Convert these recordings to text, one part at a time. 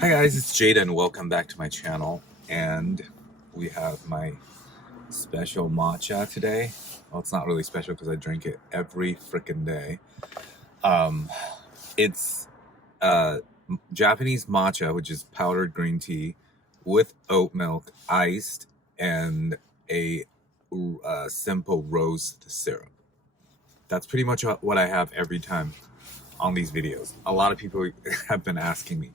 Hi guys, it's Jaden. Welcome back to my channel. And we have my special matcha today. Well, it's not really special because I drink it every freaking day. It's Japanese matcha, which is powdered green tea with oat milk, iced, and a simple rose syrup. That's pretty much what I have every time on these videos. A lot of people have been asking me.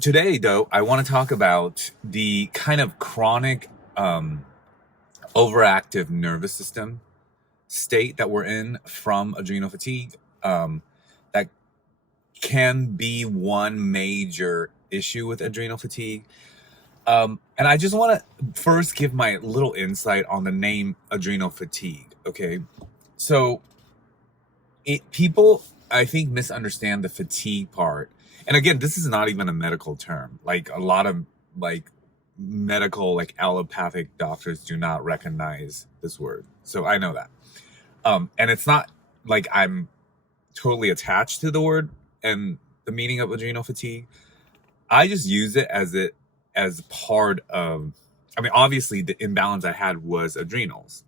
Today, though, I want to talk about the kind of chronic overactive nervous system state that we're in from adrenal fatigue. That can be one major issue with adrenal fatigue. And I just want to first give my little insight on the name adrenal fatigue. Okay, so people, I think, misunderstand the fatigue part. And again, this is not even a medical term. Like a lot of medical, allopathic doctors do not recognize this word. So I know that. And it's not like I'm totally attached to the word and the meaning of adrenal fatigue. I just use it as part of, obviously the imbalance I had was adrenals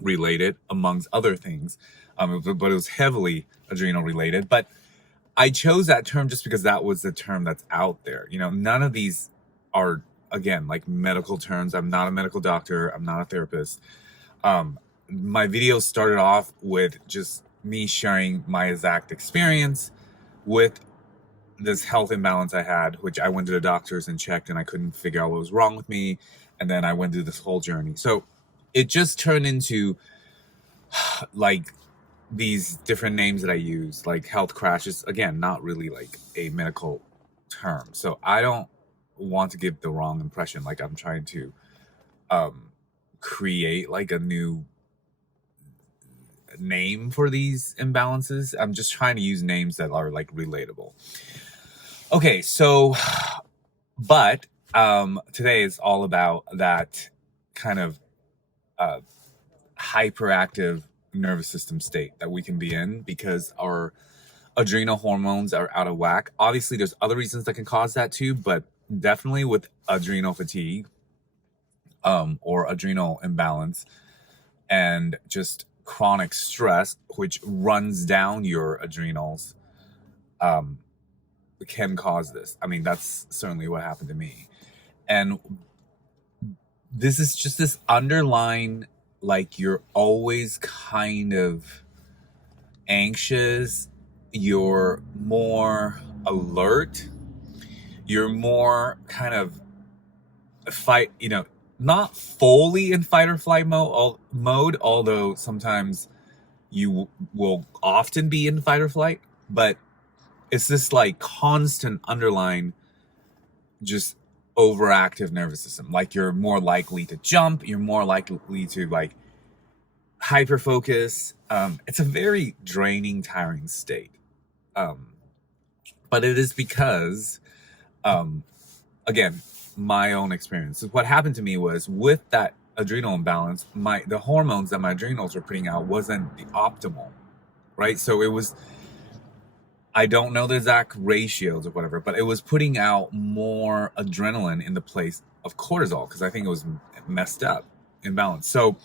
related, amongst other things. But it was heavily adrenal related. But I chose that term just because that was the term that's out there. None of these are, again, like medical terms. I'm not a medical doctor. I'm not a therapist. My video started off with just me sharing my exact experience with this health imbalance I had, which I went to the doctors and checked, and I couldn't figure out what was wrong with me. And then I went through this whole journey. So it just turned into like these different names that I use, like health crashes. Again, not really like a medical term. So I don't want to give the wrong impression, like I'm trying to create like a new name for these imbalances. I'm just trying to use names that are like relatable. Okay, so but today is all about that kind of hyperactive nervous system state that we can be in because our adrenal hormones are out of whack. Obviously, there's other reasons that can cause that too, but definitely with adrenal fatigue or adrenal imbalance and just chronic stress, which runs down your adrenals, can cause this. That's certainly what happened to me. And this is just this underlying, like, you're always kind of anxious, you're more alert, you're more kind of fight, not fully in fight or flight mode, although sometimes you will often be in fight or flight, but it's this like constant underlying just overactive nervous system. Like you're more likely to jump, you're more likely to like hyper focus. It's a very draining, tiring state. But it is because, again, my own experience. So what happened to me was with that adrenal imbalance, the hormones that my adrenals were putting out wasn't the optimal, right? So it was, I don't know the exact ratios or whatever, but it was putting out more adrenaline in the place of cortisol because I think it was messed up, imbalanced. So,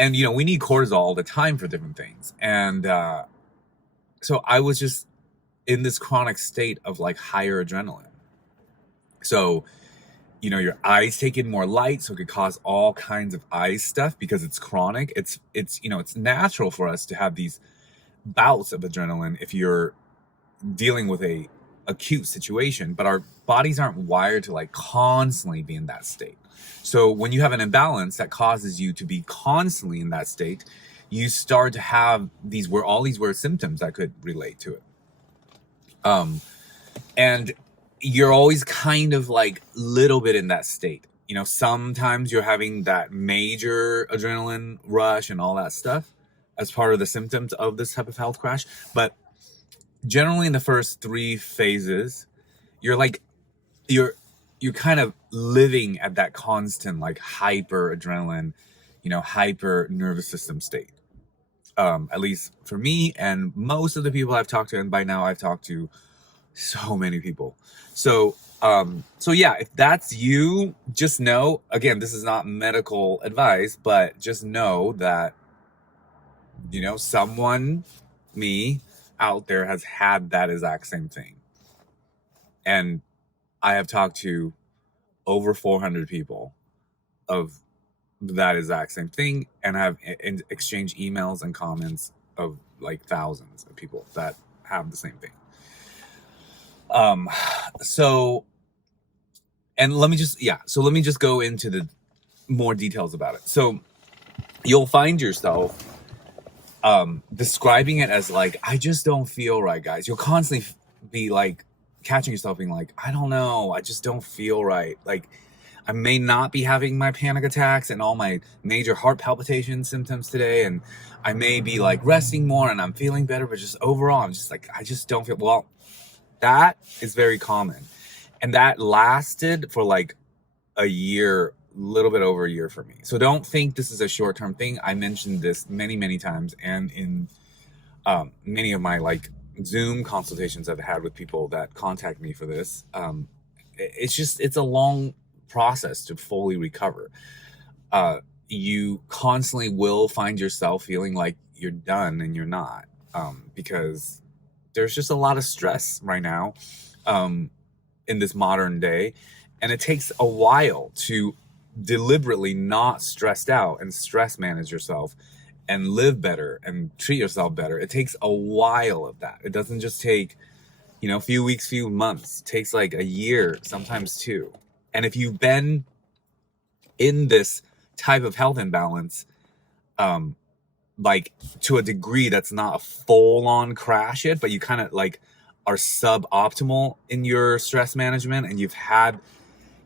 and we need cortisol all the time for different things. And so I was just in this chronic state of like higher adrenaline. So, your eyes take in more light, so it could cause all kinds of eye stuff because it's chronic. It's natural for us to have these bouts of adrenaline if you're dealing with a acute situation, but our bodies aren't wired to like constantly be in that state. So when you have an imbalance that causes you to be constantly in that state, you start to have all these weird symptoms that could relate to it. And you're always kind of like little bit in that state. Sometimes you're having that major adrenaline rush and all that stuff as part of the symptoms of this type of health crash. But generally in the first 3 phases, you're kind of living at that constant like hyper adrenaline, hyper nervous system state. At least for me and most of the people I've talked to, and by now I've talked to So many people. So, so yeah, if that's you, just know, again, this is not medical advice, but just know that, you know, someone, me, out there has had that exact same thing. And I have talked to over 400 people of that exact same thing, and I've exchanged emails and comments of like thousands of people that have the same thing. So, and let me just go into the more details about it. So you'll find yourself describing it as like, I just don't feel right, guys. You'll constantly be like catching yourself being like, I don't know, I just don't feel right. Like, I may not be having my panic attacks and all my major heart palpitation symptoms today, and I may be like resting more and I'm feeling better, but just overall I'm just like, I just don't feel well. That is very common, and that lasted for like a year, little bit over a year for me. So don't think this is a short-term thing. I mentioned this many times, and in many of my like Zoom consultations I've had with people that contact me for this. It's a long process to fully recover. You constantly will find yourself feeling like you're done, and you're not, because there's just a lot of stress right now in this modern day, and it takes a while to deliberately not stressed out and stress manage yourself and live better and treat yourself better. It takes a while of that. It doesn't just take, you know, a few weeks, few months. It takes like a year, sometimes two. And if you've been in this type of health imbalance, like to a degree that's not a full-on crash yet, but you kind of like are suboptimal in your stress management, and you've had,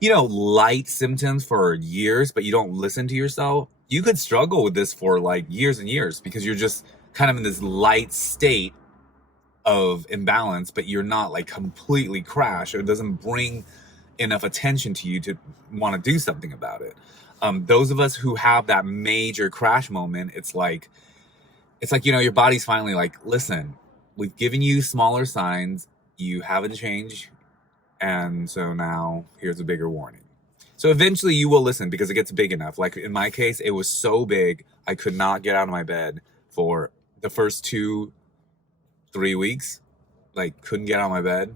you know, light symptoms for years, but you don't listen to yourself, you could struggle with this for like years and years, because you're just kind of in this light state of imbalance, but you're not like completely crashed, or it doesn't bring enough attention to you to want to do something about it. Those of us who have that major crash moment, it's like, you know, your body's finally like, listen, we've given you smaller signs, you haven't changed, and so now here's a bigger warning. So eventually you will listen, because it gets big enough. Like in my case, it was so big, I could not get out of my bed for the first 2-3 weeks. Like, couldn't get out of my bed,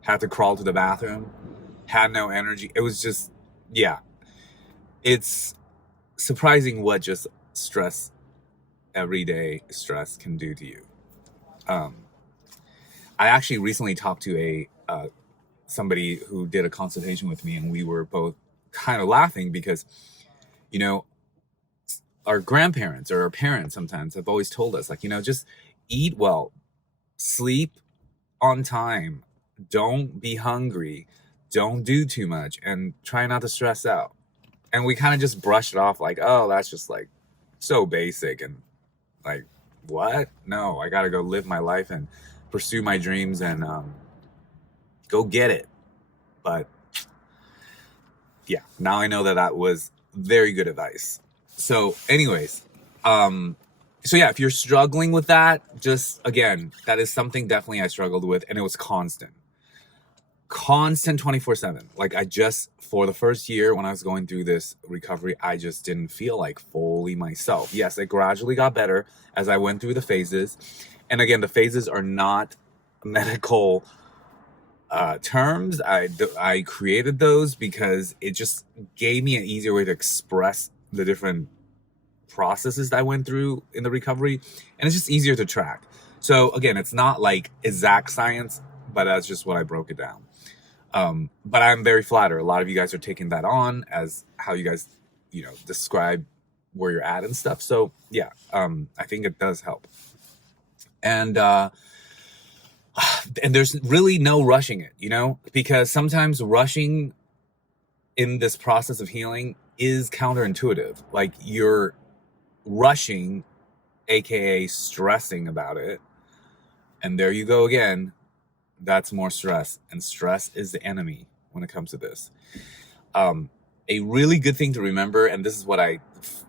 had to crawl to the bathroom, had no energy. It was just, yeah. It's surprising what just stress, everyday stress, can do to you. I actually recently talked to somebody who did a consultation with me, and we were both kind of laughing because, you know, our grandparents or our parents sometimes have always told us, like, you know, just eat well, sleep on time, don't be hungry, don't do too much, and try not to stress out. And we kind of just brushed it off like, oh, that's just like so basic, and like, what? No, I got to go live my life and pursue my dreams and go get it. But yeah, now I know that was very good advice. So anyways, so yeah, if you're struggling with that, just again, that is something definitely I struggled with, and it was constant 24/7. Like, for the first year when I was going through this recovery, I just didn't feel like fully myself. Yes, it gradually got better as I went through the phases. And again, the phases are not medical terms. I created those because it just gave me an easier way to express the different processes that I went through in the recovery, and it's just easier to track. So again, it's not like exact science, but that's just what I broke it down. But I'm very flattered. A lot of you guys are taking that on as how you guys, you know, describe where you're at and stuff. So yeah, I think it does help. And there's really no rushing it, you know, because sometimes rushing in this process of healing is counterintuitive. Like, you're rushing, aka stressing about it, and there you go again. That's more stress, and stress is the enemy when it comes to this. A really good thing to remember, and this is what I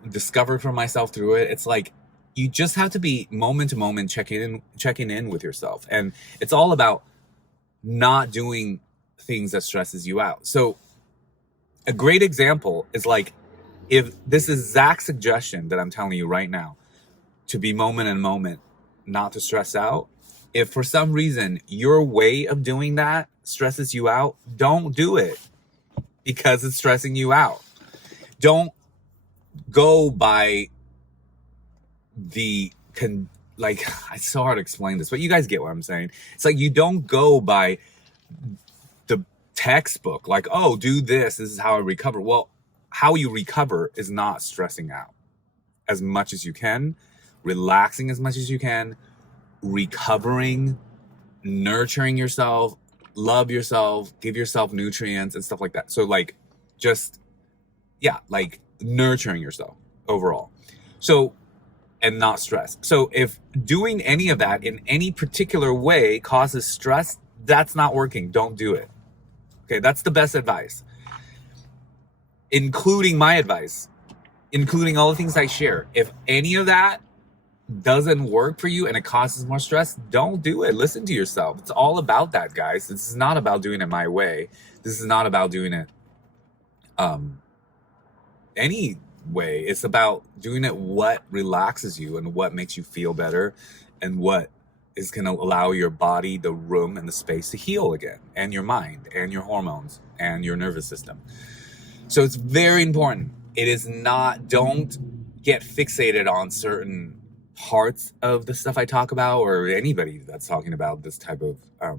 discovered for myself through it, it's like, you just have to be moment to moment checking in with yourself. And it's all about not doing things that stresses you out. So a great example is like, if this exact suggestion that I'm telling you right now, to be moment in moment, not to stress out, if for some reason your way of doing that stresses you out, don't do it because it's stressing you out. Don't go by the like, it's so hard to explain this, but you guys get what I'm saying. It's like, you don't go by the textbook, like, oh, do this is how I recover. Well, how you recover is not stressing out as much as you can, relaxing as much as you can, recovering, nurturing yourself, love yourself, give yourself nutrients and stuff like that. So like, just, yeah, like nurturing yourself overall. So, and not stress. So if doing any of that in any particular way causes stress, that's not working. Don't do it. Okay, that's the best advice. Including my advice, including all the things I share. If any of that doesn't work for you and it causes more stress, don't do it. Listen to yourself. It's all about that, guys. This is not about doing it my way. This is not about doing it any way. It's about doing it what relaxes you and what makes you feel better and what is going to allow your body the room and the space to heal again, and your mind and your hormones and your nervous system. So it's very important. It is not, don't get fixated on certain parts of the stuff I talk about, or anybody that's talking about this type of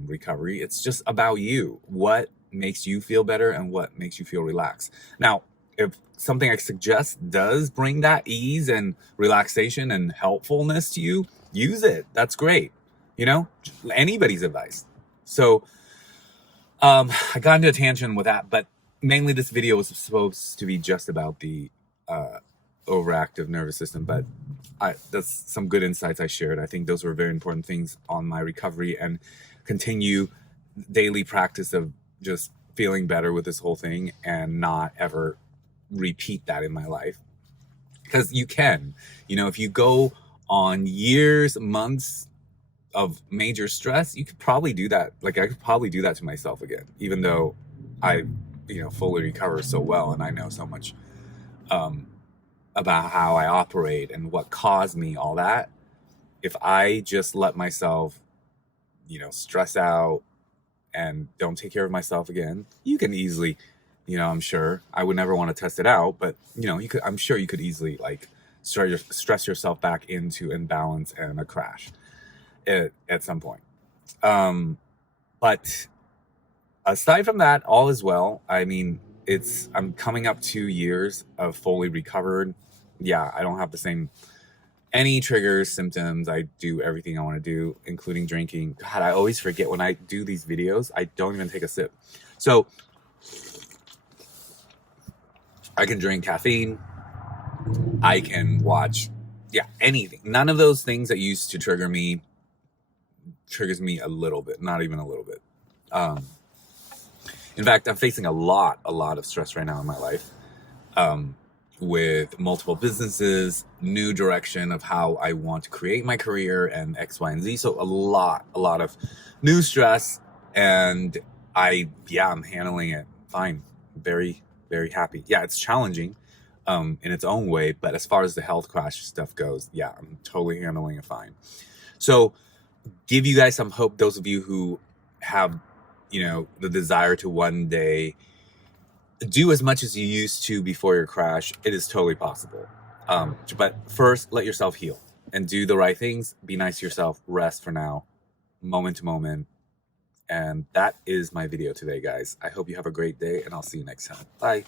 recovery. It's just about you. What makes you feel better and what makes you feel relaxed. Now, if something I suggest does bring that ease and relaxation and helpfulness to you, use it. That's great. You know, anybody's advice. So I got into a tangent with that, but mainly this video was supposed to be just about the overactive nervous system, but that's some good insights I shared. I think those were very important things on my recovery and continue daily practice of just feeling better with this whole thing and not ever repeat that in my life. Because you can, you know, if you go on years, months of major stress, you could probably do that. Like, I could probably do that to myself again, even though I, you know, fully recover so well and I know so much about how I operate and what caused me all that. If I just let myself, you know, stress out and don't take care of myself again, you can easily, you know, I'm sure, I would never want to test it out, but you know, you could, I'm sure you could easily like stress yourself back into imbalance and a crash at some point. But aside from that, all is well. I mean, I'm coming up 2 years of fully recovered. Yeah, I don't have the same, any triggers, symptoms. I do everything I want to do, including drinking. God, I always forget when I do these videos, I don't even take a sip. So I can drink caffeine. I can watch, yeah, anything. None of those things that used to trigger me triggers me a little bit, not even a little bit. In fact, I'm facing a lot of stress right now in my life, with multiple businesses, new direction of how I want to create my career and X, Y, and Z. So a lot of new stress, and I'm handling it fine. Very, very happy. Yeah, it's challenging in its own way, but as far as the health crash stuff goes, yeah, I'm totally handling it fine. So give you guys some hope, those of you who have, you know, the desire to one day do as much as you used to before your crash. It is totally possible. But first, let yourself heal and do the right things. Be nice to yourself. Rest for now, moment to moment. And that is my video today, guys. I hope you have a great day, and I'll see you next time. Bye.